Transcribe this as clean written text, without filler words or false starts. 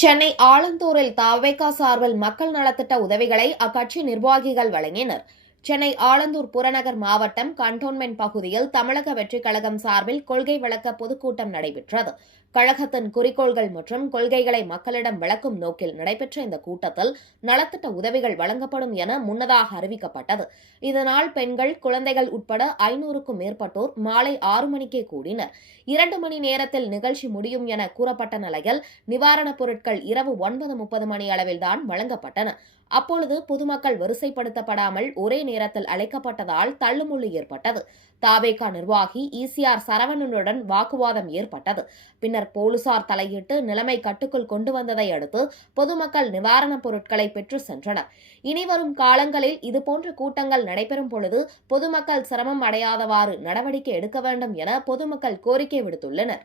சென்னை ஆலந்தூரில் தவேகா சார்பில் மக்கள் நலத்திட்ட உதவிகளை அக்கட்சி நிர்வாகிகள் வழங்கினர். சென்னை ஆலந்தூர் புறநகர் மாவட்டம் கண்டோன்மென்ட் பகுதியில் தமிழக வெற்றிக் கழகம் சார்பில் கொள்கை விளக்க பொதுக்கூட்டம் நடைபெற்றது. கழகத்தின் குறிக்கோள்கள் மற்றும் கொள்கைகளை மக்களிடம் விளக்கும் நோக்கில் நடைபெற்ற இந்த கூட்டத்தில் நலத்திட்ட உதவிகள் வழங்கப்படும் என முன்னதாக அறிவிக்கப்பட்டது. இதனால் பெண்கள், குழந்தைகள் உட்பட 500க்கும் மேற்பட்டோர் மாலை 6 மணிக்கே கூடினர். 2 மணி நேரத்தில் நிகழ்ச்சி முடியும் என கூறப்பட்ட நிலையில் நிவாரணப் பொருட்கள் இரவு 9:30 மணி அளவில்தான் வழங்கப்பட்டன. அப்பொழுது பொதுமக்கள் வரிசைப்படுத்தப்படாமல் ஒரே நேரத்தில் அழைக்கப்பட்டதால் தள்ளுமுள்ளு ஏற்பட்டது. தவேகா நிர்வாகி ஈசிஆர் சரவணனுடன் வாக்குவாதம் ஏற்பட்டது. பின்னர் போலீசார் தலையிட்டு நிலைமை கட்டுக்குள் கொண்டு வந்ததை அடுத்து பொதுமக்கள் நிவாரணப் பொருட்களை பெற்று சென்றனர். இனிவரும் காலங்களில் இதுபோன்ற கூட்டங்கள் நடைபெறும் பொழுது பொதுமக்கள் சிரமம் அடையாதவாறு நடவடிக்கை எடுக்க வேண்டும் என பொதுமக்கள் கோரிக்கை விடுத்துள்ளனர்.